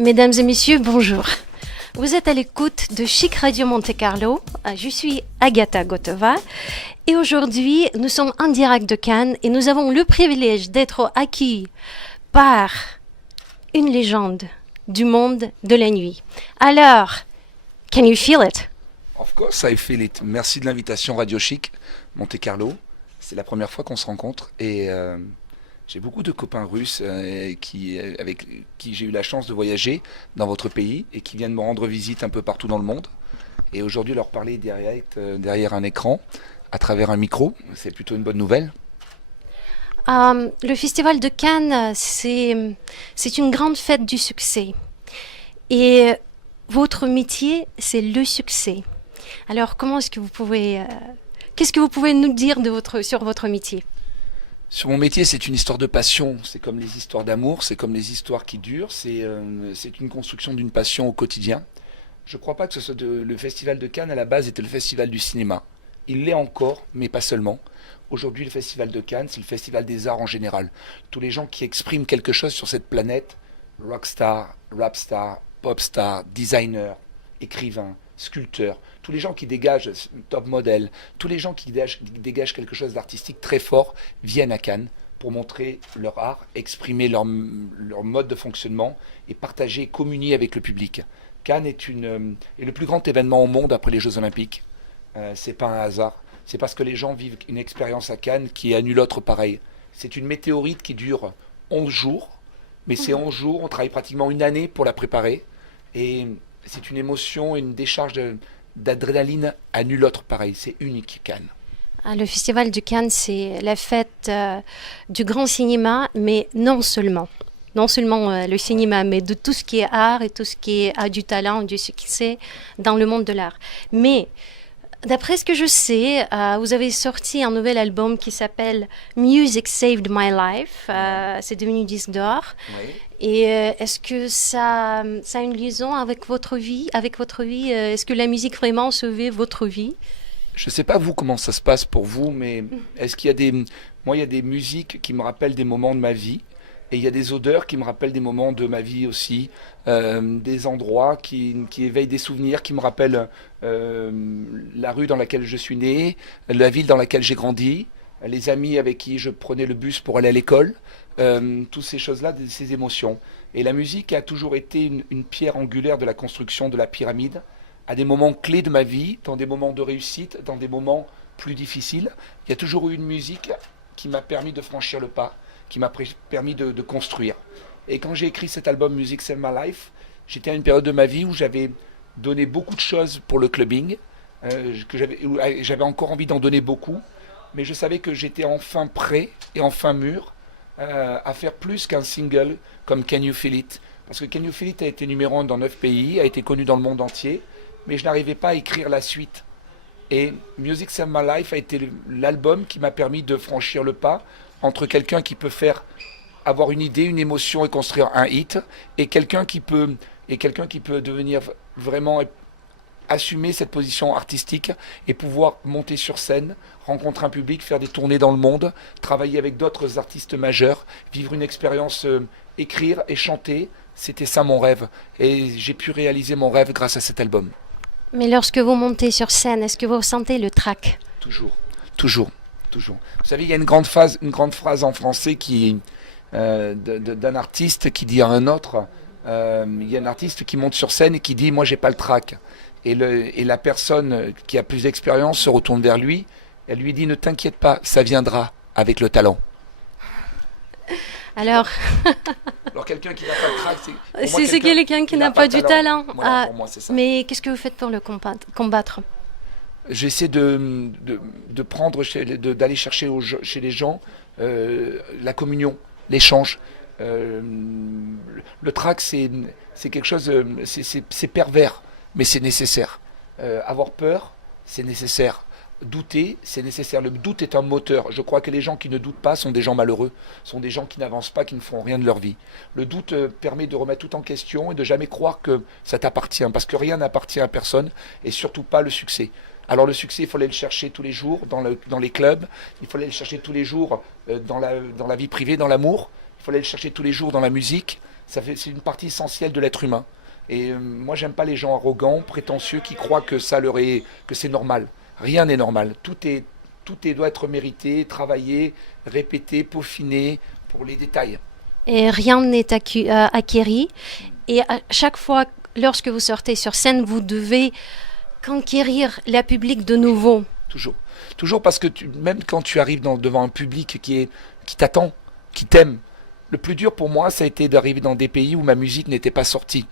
Mesdames et messieurs, bonjour. Vous êtes à l'écoute de Chic Radio Monte Carlo. Je suis Agatha Gotova et aujourd'hui nous sommes en direct de Cannes et nous avons le privilège d'être accueillis par une légende du monde de la nuit. Alors, can you feel it? Of course, I feel it. Merci de l'invitation Radio Chic Monte Carlo. C'est la première fois qu'on se rencontre et j'ai beaucoup de copains russes avec qui j'ai eu la chance de voyager dans votre pays et qui viennent me rendre visite un peu partout dans le monde. Et aujourd'hui, leur parler derrière un écran, à travers un micro, c'est plutôt une bonne nouvelle. Le Festival de Cannes, c'est une grande fête du succès. Et votre métier, c'est le succès. Alors, qu'est-ce que vous pouvez nous dire sur votre métier? Sur mon métier, c'est une histoire de passion. C'est comme les histoires d'amour, c'est comme les histoires qui durent. C'est une construction d'une passion au quotidien. Je ne crois pas que ce soit le Festival de Cannes, à la base, était le Festival du cinéma. Il l'est encore, mais pas seulement. Aujourd'hui, le Festival de Cannes, c'est le Festival des arts en général. Tous les gens qui expriment quelque chose sur cette planète, rockstar, rapstar, popstar, designer, écrivain, sculpteur, tous les gens qui dégagent, top modèle, tous les gens qui dégagent quelque chose d'artistique très fort viennent à Cannes pour montrer leur art, exprimer leur mode de fonctionnement et partager, communier avec le public. Cannes est le plus grand événement au monde après les Jeux Olympiques. C'est pas un hasard. C'est parce que les gens vivent une expérience à Cannes qui est à nul autre pareil. C'est une météorite qui dure 11 jours, mais ces 11 jours, on travaille pratiquement une année pour la préparer. Et c'est une émotion, une décharge d'adrénaline à nul autre pareil. C'est unique, Cannes. Le Festival de Cannes, c'est la fête du grand cinéma, mais non seulement. Non seulement le cinéma, mais de tout ce qui est art et tout ce qui a du talent, du succès dans le monde de l'art. Mais d'après ce que je sais, vous avez sorti un nouvel album qui s'appelle Music Saved My Life. C'est devenu disque d'or. Oui. Et est-ce que ça a une liaison avec votre vie? Est-ce que la musique vraiment sauvait votre vie? Je ne sais pas vous comment ça se passe pour vous, mais est-ce qu'il y a moi, il y a des musiques qui me rappellent des moments de ma vie. Et il y a des odeurs qui me rappellent des moments de ma vie aussi, des endroits qui éveillent des souvenirs, qui me rappellent la rue dans laquelle je suis né, la ville dans laquelle j'ai grandi, les amis avec qui je prenais le bus pour aller à l'école, toutes ces choses-là, ces émotions. Et la musique a toujours été une pierre angulaire de la construction de la pyramide, à des moments clés de ma vie, dans des moments de réussite, dans des moments plus difficiles. Il y a toujours eu une musique qui m'a permis de franchir le pas, qui m'a permis de construire. Et quand j'ai écrit cet album Music Save My Life, j'étais à une période de ma vie où j'avais donné beaucoup de choses pour le clubbing, j'avais encore envie d'en donner beaucoup, mais je savais que j'étais enfin prêt et enfin mûr à faire plus qu'un single comme Can You Feel It. Parce que Can You Feel It a été numéro 1 dans 9 pays, a été connu dans le monde entier, mais je n'arrivais pas à écrire la suite. Et Music Save My Life a été l'album qui m'a permis de franchir le pas entre quelqu'un qui peut avoir une idée, une émotion et construire un hit, et quelqu'un qui peut devenir vraiment assumer cette position artistique et pouvoir monter sur scène, rencontrer un public, faire des tournées dans le monde, travailler avec d'autres artistes majeurs, vivre une expérience, écrire et chanter. C'était ça mon rêve. Et j'ai pu réaliser mon rêve grâce à cet album. Mais lorsque vous montez sur scène, est-ce que vous ressentez le trac? Toujours, toujours. Toujours. Vous savez, il y a une grande phrase en français d'un artiste qui dit à un autre, il y a un artiste qui monte sur scène et qui dit « moi j'ai pas le trac ». Et la personne qui a plus d'expérience se retourne vers lui, elle lui dit « ne t'inquiète pas, ça viendra avec le talent ». Alors quelqu'un qui n'a pas le trac, c'est quelqu'un qui n'a pas du talent. Voilà, pour moi, c'est ça. Mais qu'est-ce que vous faites pour le combattre? J'essaie d'aller chercher chez les gens la communion, l'échange. Le trac, c'est quelque chose, c'est pervers, mais c'est nécessaire. Avoir peur, c'est nécessaire. Douter, c'est nécessaire. Le doute est un moteur. Je crois que les gens qui ne doutent pas sont des gens malheureux, sont des gens qui n'avancent pas, qui ne font rien de leur vie. Le doute permet de remettre tout en question et de jamais croire que ça t'appartient, parce que rien n'appartient à personne, et surtout pas le succès. Alors le succès, il faut aller le chercher tous les jours dans les clubs, il faut aller le chercher tous les jours dans la vie privée, dans l'amour, il faut aller le chercher tous les jours dans la musique. C'est une partie essentielle de l'être humain. Et moi, j'aime pas les gens arrogants, prétentieux, qui croient que que c'est normal. Rien n'est normal. Doit être mérité, travaillé, répété, peaufiné pour les détails. Et rien n'est acquéri. Et à chaque fois, lorsque vous sortez sur scène, vous devez conquérir le public de nouveau. Toujours. Toujours parce que même quand tu arrives devant un public qui t'attend, qui t'aime, le plus dur pour moi, ça a été d'arriver dans des pays où ma musique n'était pas sortie.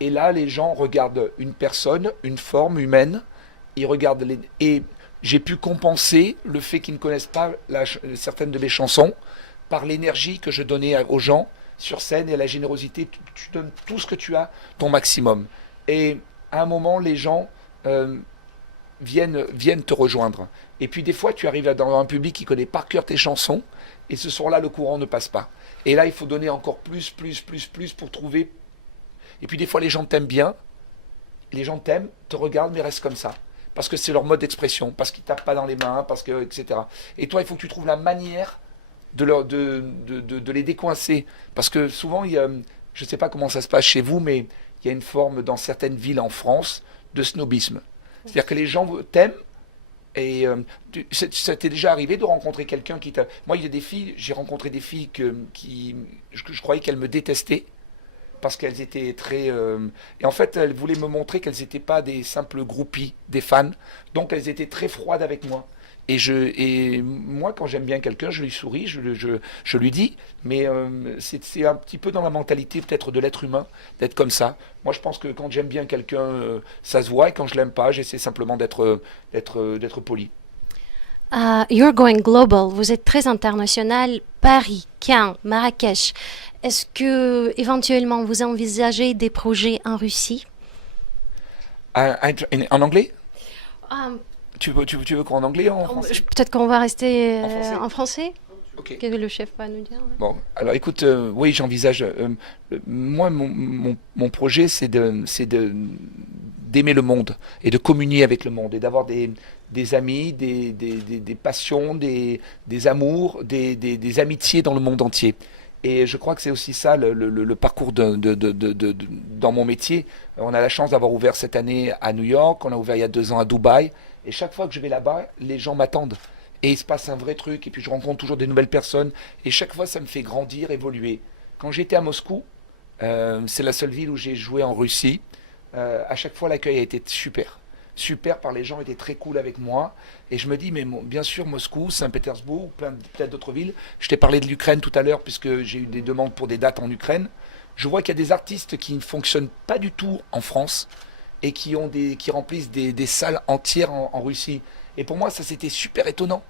Et là, les gens regardent une personne, une forme humaine, et j'ai pu compenser le fait qu'ils ne connaissent pas certaines de mes chansons par l'énergie que je donnais aux gens sur scène et la générosité. Tu donnes tout ce que tu as, ton maximum. Et à un moment, les gens viennent te rejoindre. Et puis des fois, tu arrives dans un public qui connaît par cœur tes chansons, et ce soir-là, le courant ne passe pas. Et là, il faut donner encore plus pour trouver. Et puis des fois, les gens t'aiment bien, les gens t'aiment, te regardent, mais restent comme ça. Parce que c'est leur mode d'expression, parce qu'ils tapent pas dans les mains, etc. Et toi, il faut que tu trouves la manière de les décoincer. Parce que souvent, je ne sais pas comment ça se passe chez vous, mais il y a une forme dans certaines villes en France de snobisme. C'est-à-dire que les gens t'aiment, et ça t'est déjà arrivé de rencontrer quelqu'un qui t'a... Moi, il y a des filles, j'ai rencontré des filles je croyais qu'elles me détestaient, parce qu'elles étaient très... Et en fait, elles voulaient me montrer qu'elles n'étaient pas des simples groupies, des fans, donc elles étaient très froides avec moi. Et moi, quand j'aime bien quelqu'un, je lui souris, je lui dis, mais c'est un petit peu dans la mentalité peut-être de l'être humain, d'être comme ça. Moi, je pense que quand j'aime bien quelqu'un, ça se voit, et quand je l'aime pas, j'essaie simplement d'être poli. You're going global, vous êtes très international, Paris, Cannes, Marrakech. Est-ce que éventuellement vous envisagez des projets en Russie? En anglais? Um, Tu veux qu'en anglais ou en français? Peut-être qu'on va rester En français? Ok. Qu'est-ce que le chef va nous dire? Ouais. Bon, alors écoute, oui, j'envisage. Moi, mon projet, c'est d'aimer le monde et de communier avec le monde et d'avoir des amis, des passions, des amours, des amitiés dans le monde entier. Et je crois que c'est aussi ça le parcours dans mon métier. On a la chance d'avoir ouvert cette année à New York, on a ouvert il y a 2 ans à Dubaï. Et chaque fois que je vais là-bas, les gens m'attendent. Et il se passe un vrai truc, et puis je rencontre toujours des nouvelles personnes. Et chaque fois, ça me fait grandir, évoluer. Quand j'étais à Moscou, c'est la seule ville où j'ai joué en Russie. À chaque fois, l'accueil a été super. Super par les gens, étaient très cool avec moi. Et je me dis, mais bien sûr, Moscou, Saint-Pétersbourg, plein d'autres villes. Je t'ai parlé de l'Ukraine tout à l'heure, puisque j'ai eu des demandes pour des dates en Ukraine. Je vois qu'il y a des artistes qui ne fonctionnent pas du tout en France et qui remplissent des salles entières en Russie. Et pour moi, ça c'était super étonnant.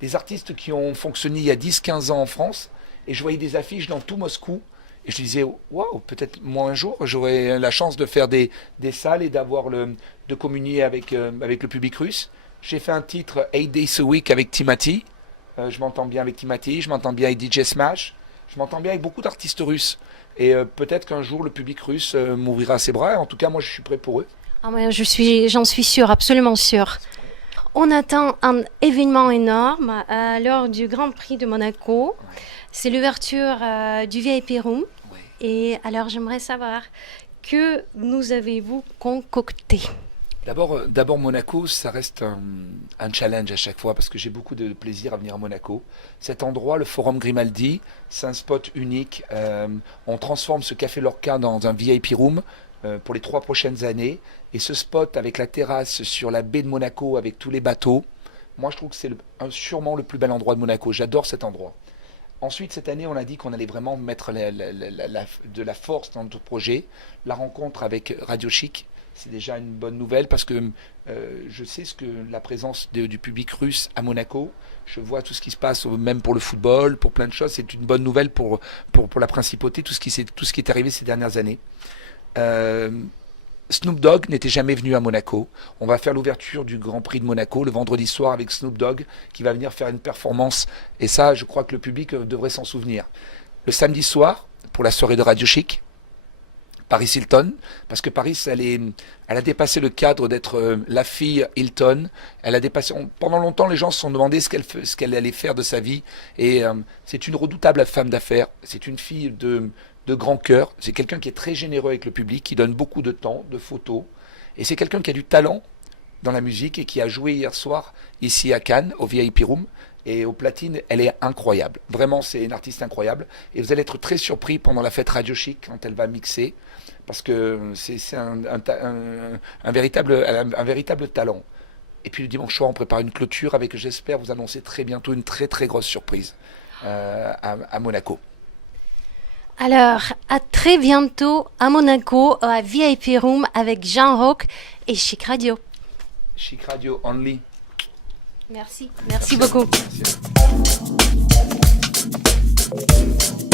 Des artistes qui ont fonctionné il y a 10-15 ans en France, et je voyais des affiches dans tout Moscou, et je disais, waouh, peut-être moi un jour, j'aurai la chance de faire des salles et de communier avec le public russe. J'ai fait un titre 8 Days a Week avec Timati. Je m'entends bien avec Timati, je m'entends bien avec DJ Smash, je m'entends bien avec beaucoup d'artistes russes. Et peut-être qu'un jour le public russe m'ouvrira ses bras. En tout cas, moi, je suis prêt pour eux. Ah, mais j'en suis sûre, absolument sûre. On attend un événement énorme lors du Grand Prix de Monaco. C'est l'ouverture du VIP Room. Oui. Et alors, j'aimerais savoir, que nous avez-vous concocté? D'abord, Monaco, ça reste un challenge à chaque fois parce que j'ai beaucoup de plaisir à venir à Monaco. Cet endroit, le Forum Grimaldi, c'est un spot unique. On transforme ce Café Lorca dans un VIP Room pour les 3 prochaines années. Et ce spot avec la terrasse sur la baie de Monaco avec tous les bateaux, moi je trouve que c'est sûrement le plus bel endroit de Monaco. J'adore cet endroit. Ensuite, cette année, on a dit qu'on allait vraiment mettre de la force dans notre projet. La rencontre avec Radio Chic, c'est déjà une bonne nouvelle parce que je sais ce que la présence du public russe à Monaco. Je vois tout ce qui se passe, même pour le football, pour plein de choses. C'est une bonne nouvelle pour la principauté, tout ce qui est arrivé ces dernières années. Snoop Dogg n'était jamais venu à Monaco. On va faire l'ouverture du Grand Prix de Monaco le vendredi soir avec Snoop Dogg qui va venir faire une performance. Et ça, je crois que le public devrait s'en souvenir. Le samedi soir, pour la soirée de Radio Chic, Paris Hilton, parce que Paris, elle a dépassé le cadre d'être la fille Hilton. Elle a dépassé. Pendant longtemps, les gens se sont demandé ce qu'elle allait faire de sa vie. Et c'est une redoutable femme d'affaires. C'est une fille de de grand cœur. C'est quelqu'un qui est très généreux avec le public, qui donne beaucoup de temps, de photos. Et c'est quelqu'un qui a du talent dans la musique et qui a joué hier soir ici à Cannes, au VIP Room. Et au platine, elle est incroyable. Vraiment, c'est une artiste incroyable. Et vous allez être très surpris pendant la fête Radio Chic quand elle va mixer. Parce que c'est un véritable talent. Et puis le dimanche soir, on prépare une clôture avec, j'espère, vous annoncer très bientôt une très très grosse surprise à Monaco. Alors, à très bientôt à Monaco, à VIP Room avec Jean Rock et Chic Radio. Chic Radio Only. Merci beaucoup. Merci.